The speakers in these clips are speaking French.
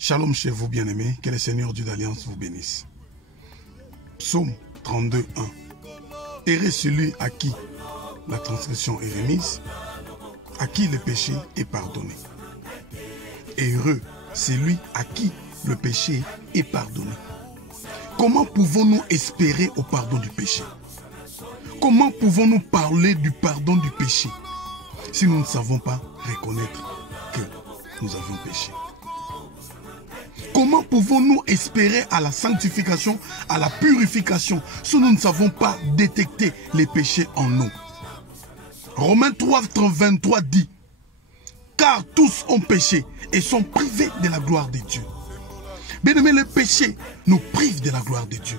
Shalom chez vous, bien-aimés. Que le Seigneur Dieu d'Alliance vous bénisse. Psaume 32, 1. Heureux celui à qui la transgression est remise, à qui le péché est pardonné. Heureux celui à qui le péché est pardonné. Comment pouvons-nous espérer au pardon du péché? Comment pouvons-nous parler du pardon du péché si nous ne savons pas reconnaître que nous avons péché? Comment pouvons-nous espérer à la sanctification, à la purification, si nous ne savons pas détecter les péchés en nous? Romains 3, 23 dit, car tous ont péché et sont privés de la gloire de Dieu. Bien-aimés, le péché nous prive de la gloire de Dieu.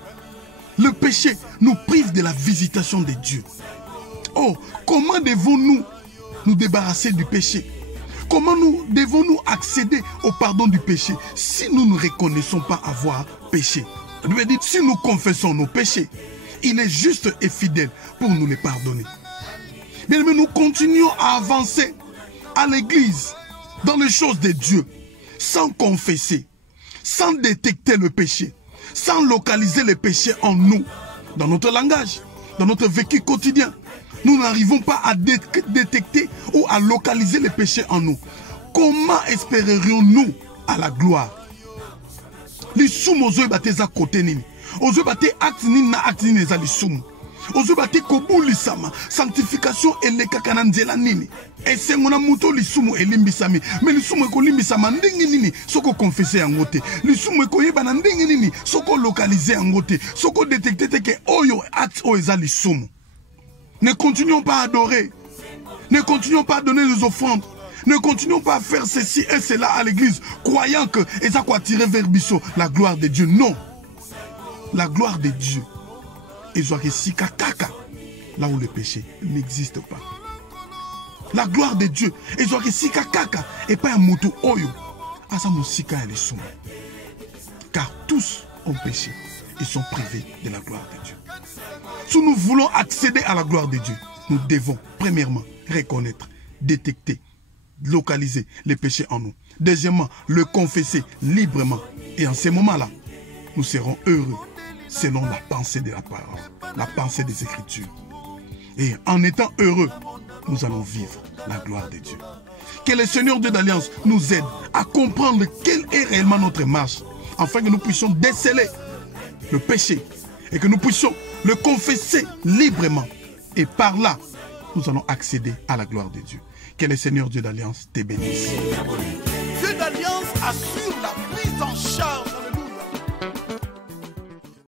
Le péché nous prive de la visitation de Dieu. Oh, comment devons-nous nous débarrasser du péché? Comment devons-nous accéder au pardon du péché si nous ne reconnaissons pas avoir péché? Je veux dire, si nous confessons nos péchés, il est juste et fidèle pour nous les pardonner. Bien, mais nous continuons à avancer à l'église dans les choses de Dieu sans confesser, sans détecter le péché, sans localiser les péchés en nous, dans notre langage, dans notre vécu quotidien. Nous n'arrivons pas à détecter ou à localiser les péchés en nous. Comment espérerions-nous à la gloire? Lisumu ozo bateza kote nini? Ozo bate acte nini na acte nini eza lisumu? Ozo bate kobulisama sanctification elekaka na nzela nini? Esengo na muto lisumu elimbisami. Mais lisumu ekolimbisama ndenge nini soko confesser yango te? Lisumu ekoyeba na ndenge nini soko localiser yango te? Soko détecter te ke oyo acte o eza lisumu. Ne continuons pas à adorer. Ne continuons pas à donner des offrandes. Ne continuons pas à faire ceci et cela à l'église, croyant que ça quoi tirer vers Bissot, la gloire de Dieu. Non. La gloire de Dieu. Et kaka, là où le péché n'existe pas. La gloire de Dieu. Et kaka, et pas un moto oyo. Car tous ont péché et sont privés de la gloire de Dieu. Si nous voulons accéder à la gloire de Dieu, nous devons premièrement reconnaître, détecter, localiser les péchés en nous. Deuxièmement, le confesser librement. Et en ces moments-là, nous serons heureux selon la pensée de la parole, la pensée des Écritures. Et en étant heureux, nous allons vivre la gloire de Dieu. Que le Seigneur Dieu d'Alliance nous aide à comprendre quelle est réellement notre marche, afin que nous puissions déceler le péché et que nous puissions le confesser librement. Et par là, nous allons accéder à la gloire de Dieu. Que le Seigneur Dieu d'Alliance te bénisse. Dieu d'Alliance assure